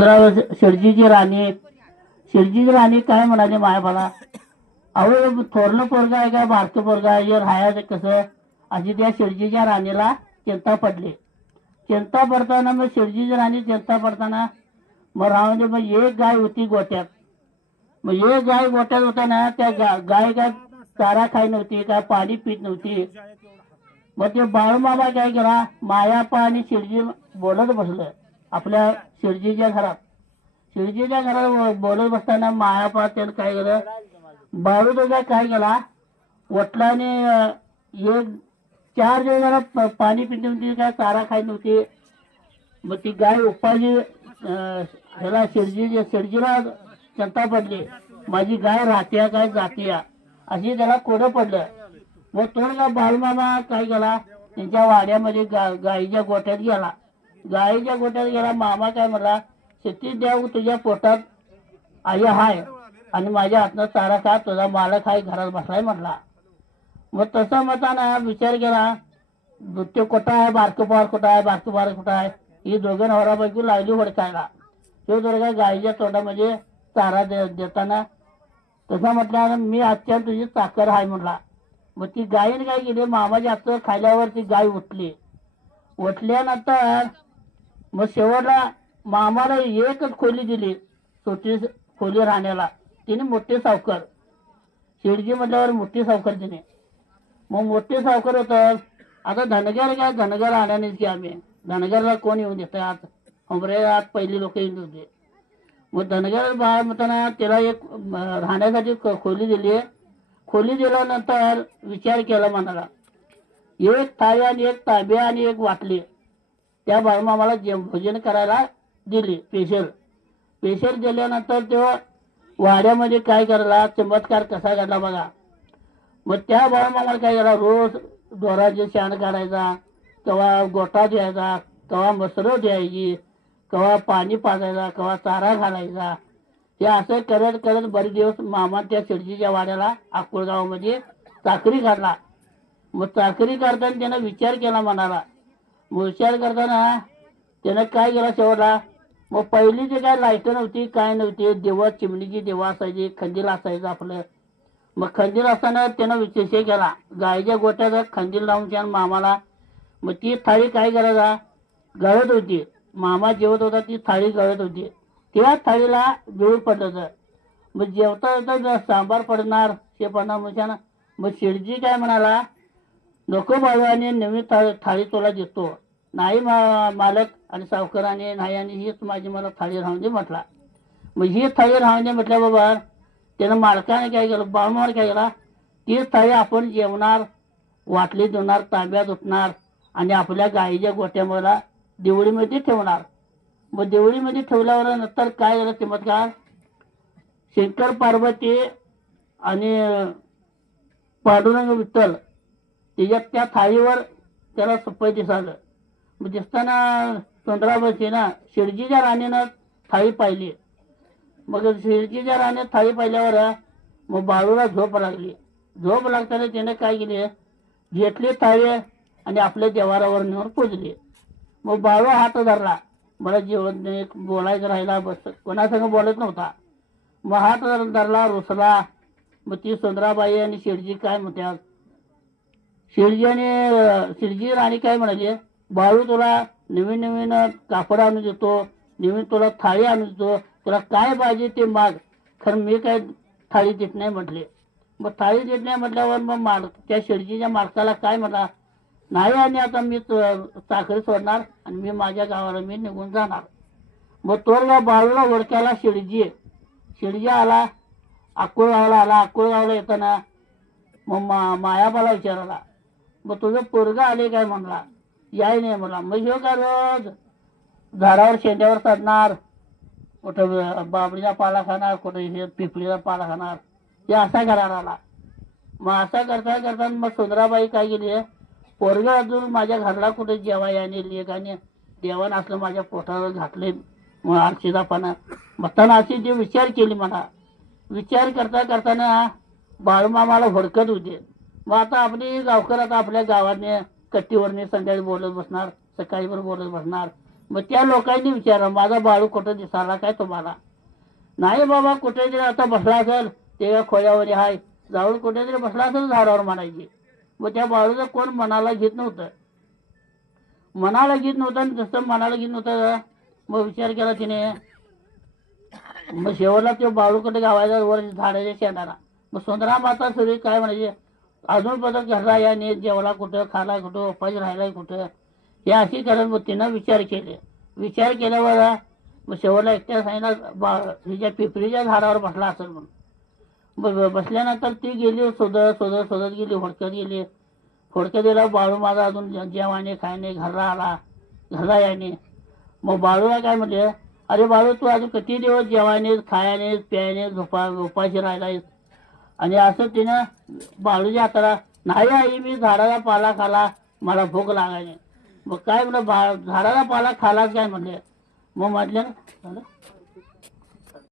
शिरजीची राणी शिरजीची राणी काय म्हणाले मायाबाला? अहो थोरलं पोरगा आहे का? बारकं पोरगा आहे? हे राहायचं कसं? अशी त्या शिरजीच्या राणीला चिंता पडली. चिंता पडताना मग शिरजीची राणी चिंता पडताना मग राहून मग एक गाय होती गोट्यात. मग एक गाय गोट्यात होताना त्या गा- गाय काय चारा खाई नव्हती काय पाणी पित नव्हती. मग ते बाळूमामा काय केला? मायापा आणि शिरजी बोलत बसलं. आपल्या शिरजीच्या घरात. शिर्जीच्या घरात बोलत बसताना मायापा त्यानं काय केलं? बाळू काय केला? वटलाने एक चार दिवस जरा प- पाणी पित होती काय चारा खात नव्हती. मग ती गाय उपाजी ह्याला शिर्जी शिरजीला चिंता पडली. माझी गाय राहत्या काय जातीया? अशी त्याला कोडं पडलं. मग तो का बाळूमामा काय केला? त्यांच्या वाड्यामध्ये गा गाईच्या गोठ्यात गेला. गाईच्या गोट्यात गेला मामा काय म्हणला शेती देव तुझ्या पोटात आई हाय आणि माझ्या हातनं चारा खा तुझा मालक हाय घरात बसलाय म्हटला मग तसं मताना विचार केला ते कुठं आहे? बारकं पार कुठं आहे? बारकं पार कुठं आहे? ही दोघं नवरापैकी लागली वडकायला हे दोघा गाईच्या तोंडामध्ये चारा दे देताना तसं म्हटलं मी आजच्या तुझी चाकर आहे म्हटला मग ती गायीने काय केली मामाच्या हातचं खाल्यावर ती गाय उठली. उठल्यानंतर मग शेवटला मामाला एकच खोली दिली छोटी खोली राहण्याला. तिने मोठे सावकर. शिडजी म्हटल्यावर मोठी सावकर तिने. मग मोठे सावकर होतं आता धनगर काय धनगर आणानेच की आम्ही. धनगरला कोण येऊन देत? आत उमरे आत पहिली लोक येऊन होते. मग धनगर बाहेर म्हणताना त्याला एक राहण्यासाठी ख- खोली दिली. खोली दिल्यानंतर विचार केला मनाला. एक थाळी आणि एक तांबे आणि एक वाटली. त्या बाळमामाला जे भोजन करायला दिली पेशर. पेशर दिल्यानंतर तेव्हा वाड्यामध्ये काय करायला चमत्कार कसा घडला बघा. मग त्या बाळमामाला काय करा रोज ढोराचे शाण काढायचा केव्हा गोटा द्यायचा केव्हा मसरं द्यायची केव्हा पाणी पाजायचा केव्हा चारा घालायचा. हे असं करत करत बरेच दिवस मामा त्या शिर्जीच्या वाड्याला अकोळगावामध्ये चाकरी काढला. मग चाकरी करताना त्यानं विचार केला मनाला विचार करताना त्यानं काय केला शेवटला? मग पहिली जे काय लाइट नव्हती काय नव्हती? देवा चिमणीची देवा असायची खंदील असायचं आपलं. मग खंदील असताना त्यानं विशेष केला. गायच्या गोट्यात खंदील लावून छान मामाला. मग ती थाळी काय करायचा? गळत होती. मामा जेवत होता ती थाळी गळत होती. त्या थाळीला बिळून पडलं. मग जेवता जेवता सांबार पडणार ते पडणार म्हणजे मग शिडजी काय म्हणाला? नको मालवाने नवीन थाळी थाळी तुला देतो. नाही मा मालक आणि सावकाराने नाही आणि हीच माझी मला थाळी राहून दे म्हटला. मग ही थाळी राहून दे म्हटल्या बाबा त्यानं मालकाने काय केलं बाळमावर काय केला? तीच थाळी आपण जेवणार वाटली देणार तांब्यात उठणार आणि आपल्या गाईच्या गोट्यामध्ये देवळीमध्ये ठेवणार. मग देवळीमध्ये ठेवल्यावर नंतर काय झालं चमत्कार? शंकर पार्वती आणि पांडुरंग विठ्ठल त्याच्यात त्या थाळीवर त्याला सप्पय दिसालं मग दिसताना तोंडराबाची ना शिर्जीच्या राणीनं थाळी पाहिली. मग शिर्जीच्या राणीत थाळी पाहिल्यावर मग बाळूला झोप लागली. झोप लागताना त्याने काय केले? घेतली थाळी आणि आपल्या देवारावर नेऊन पुजली. मग बाळू हात धरला. मला जेवण नाही बोलायचं राहिला बस. कोणासंग बोलत नव्हता. मग हात धरला रुसला. मग ती सुंदराबाई आणि शिर्जी काय म्हणतात? शिरजी आणि शिरजी राणी काय म्हणाली बाळू तुला नवीन नवीन कापड आणून देतो नवीन तुला थाळी आणून देतो तुला काय पाहिजे ते माग. खरं मी काय थाळी देत नाही म्हटले. मग थाळी देत नाही म्हटल्यावर मग माल त्या शिरजीच्या मालकाला काय म्हणा? नाही आणि आता मी चाकरी सोडणार आणि मी माझ्या गावाला मी निघून जाणार. मग तोरगा बाळूला ओळख्याला शिडजी शिडजी आला अक्कोळगावला आला अक्कोळगावला येताना मग मा मायाबाला विचारला मग तुझं पोरग आले काय म्हणला? याय नाही म्हणला. मग ह्यो काय रोज झाडावर शेंड्यावर चढणार कुठं बाबडीचा पाला खाणार कुठं हे पिपळीचा पाला खाणार. हे असा करार आला. मग असा करता करता मग सुंदराबाई काय केली पोरग अजून माझ्या घरला कुठे जेवाय आणि लेखाने देवान असलं माझ्या पोटावर घातले मग आरशीदापानं. मग त्यांना अशी जी विचार केली मला. विचार करता करताना बाळूमामाला भडकत होते. मग आता आपली गावकर आता आपल्या गावाने कट्टीवरने संध्याकाळी बोलत बसणार सकाळी पण बोलत बसणार. मग त्या लोकांनी विचारलं माझा बाळू कुठं दिसायला काय तुम्हाला? नाही बाबा कुठेतरी आता बसला असेल ते खोल्यावर हाय जाऊन कुठेतरी बसला असेल झाडावर म्हणायची. मग त्या बाळूचं कोण मनाला घेत नव्हतं? मनाला घेत नव्हतं आणि जसं मनाला घेत नव्हतं मग विचार केला तिने. मग शेवटला तो बाळूकडे गावायचा वर झाडाच्या शेणाला मग सुंदरा माता सुरी काय म्हणायचे? अजून बदल घरला या ने जेवला कुठं खाला कुठं उपाशी राहिलाय कुठं? हे अशी करत तिनं विचार केले. विचार केल्यावर मग शेवटला एकट्या साईना बा हिच्या पिपरीच्या झाडावर बसला असेल म्हणून. ब- ब- बसल्यानंतर ती गेली शोधत शोधत शोधत गेली हुडकत गेली. हुडकत गेला बाळू माझा अजून जेवाने खायने घरला आला. घरला याने मग बाळूला काय म्हणजे अरे बाळू तू अजून किती दिवस जेवायने खायाने प्यायने झोपा उपाशी राहिलायस? आणि असं तिनं बाळू हाताला नाही आई मी झाडाला पाला खाला मला भूक लागायची मग काय म्हणलं बा झाडाला पाला खालाच काय म्हणले? मग म्हटलं झालं